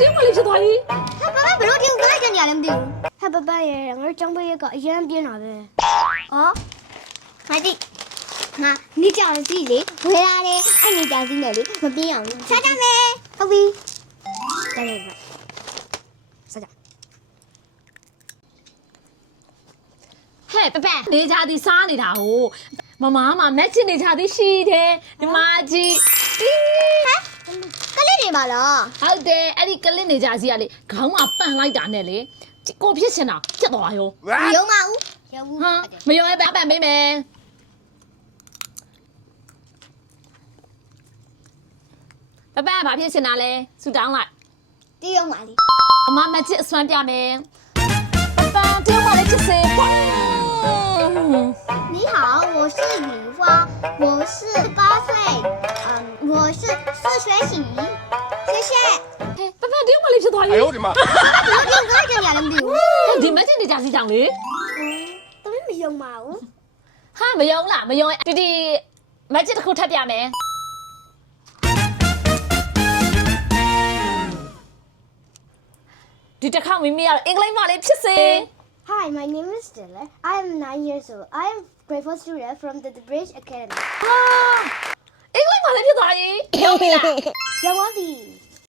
တင်းမလေးဖြစ်သွားပြီ ဟာပပဘလို့တင်းကိုလိုက်ကြနေရလဲမသိဘူးဟာပပရဲ့ငါတို့ចောင်းပေးရက်ကအရန်ပြင်းတာပဲဩမတိငါနေကြောင်စီလေဝဲရတယ်အဲ့နေကြောင်စီနဲ့လေမပြင်းအောင်စားကြမယ်ဟုတ်ပြီတယ်လေစားကြ ဟဲ့ပပနေကြသည်စားနေတာဟိုမမမမက်ချင်နေကြသည်ရှိတယ်ဒီမကြီးတင်း ကလေးတွေပါလား ဟုတ်တယ်အဲ့ဒီကလစ်နေကြစီကလေခေါင်းမှာပန့်လိုက်တာနဲ့လေကိုဖြစ်ချင်တာဖြစ်သွားရော မယုံပါဘူးယုံဘူး ဟာမယုံရဲ့ပန့်ပေးမယ်ပပဘာဖြစ်ချင်တာလဲဆူတောင်းလိုက် တီးယုံပါလေ အမမချစ်အစွမ်းပြမယ်ပပတင်းမလေးချစ်စေပေါ့ 你好，我是雨花，我是8岁，我是4学习，谢谢。 ပပတင်းမလေးဖြစ်သွားပြီ 哎呦我的妈！我听歌叫你了没有？ ဒီမက်ချင်နေကြစီကြောင့်လေ 怎么没有嘛？ ဟာမယုံလားမယုံတီမက်ချစ်တစ်ခုထပ်ပြမယ်ဒီတစ်ခါမိမိရအင်္ဂလိပ်မလေးဖြစ်စေ Hi, my name is Stella. I am 9 years old. I am grade 4 student from the Bridge Academy. ဟာအင်္ဂလိပ်မလေးဖြစ်သွားပြီယုံပြီလား Jawadi.